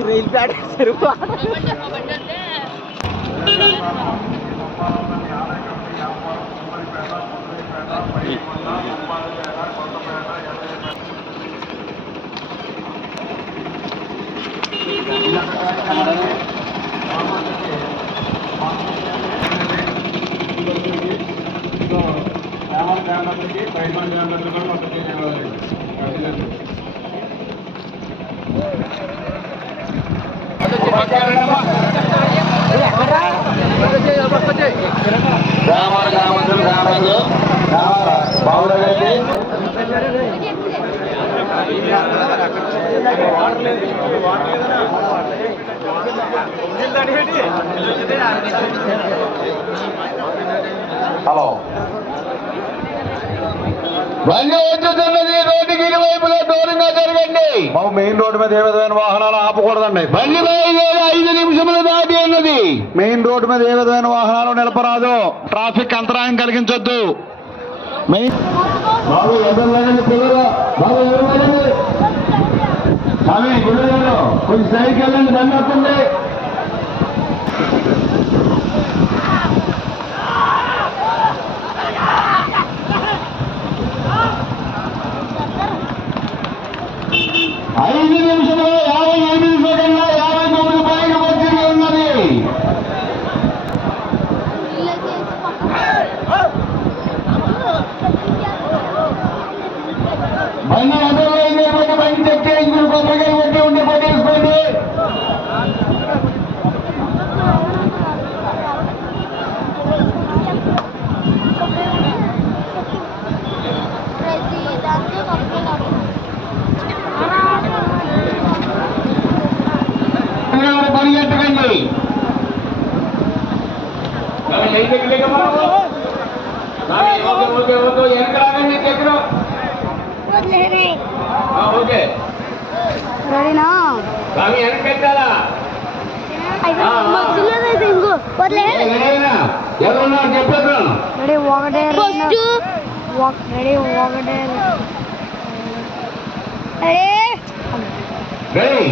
తీసి రైలు ప్యాడ్ వేస్తారు. హలో బండి వచ్చుతున్నది. రోడ్డుకి ఇరువైపులా దూరంగా జరగండి. బాబు మెయిన్ రోడ్డు మీద ఏ విధమైన వాహనాలు ఆపకూడదండి. బండి 5 నిమిషములు దాటి ఉన్నది. మెయిన్ రోడ్డు మీద ఏ విధమైన వాహనాలు నిలపరాదు. ట్రాఫిక్ అంతరాయం కలిగించొద్దు. మెయిన్ బాబు ఎవరు పిల్లలు బాబు ఎవరు స్వామి గుడిలో కొంచెం సైడ్కి వెళ్ళండి. బండి వస్తుంది. ఐదు నిమిషంలో 58 సెకండ్ల 59 పాయింట్ వచ్చింది ఉన్నది. బండి అదలో అయినటువంటి బండి చెక్ చేసి మీరు కొబ్బరికాయ కొట్టి ఉండి కొట్టేసుకోండి. పరిగెట్టకండి. వెనకలాగండి. ఎక్కడ ఓకే స్వామి వెనక పెట్టాలా? ఎవరున్నారు చెప్పేది. రెడీ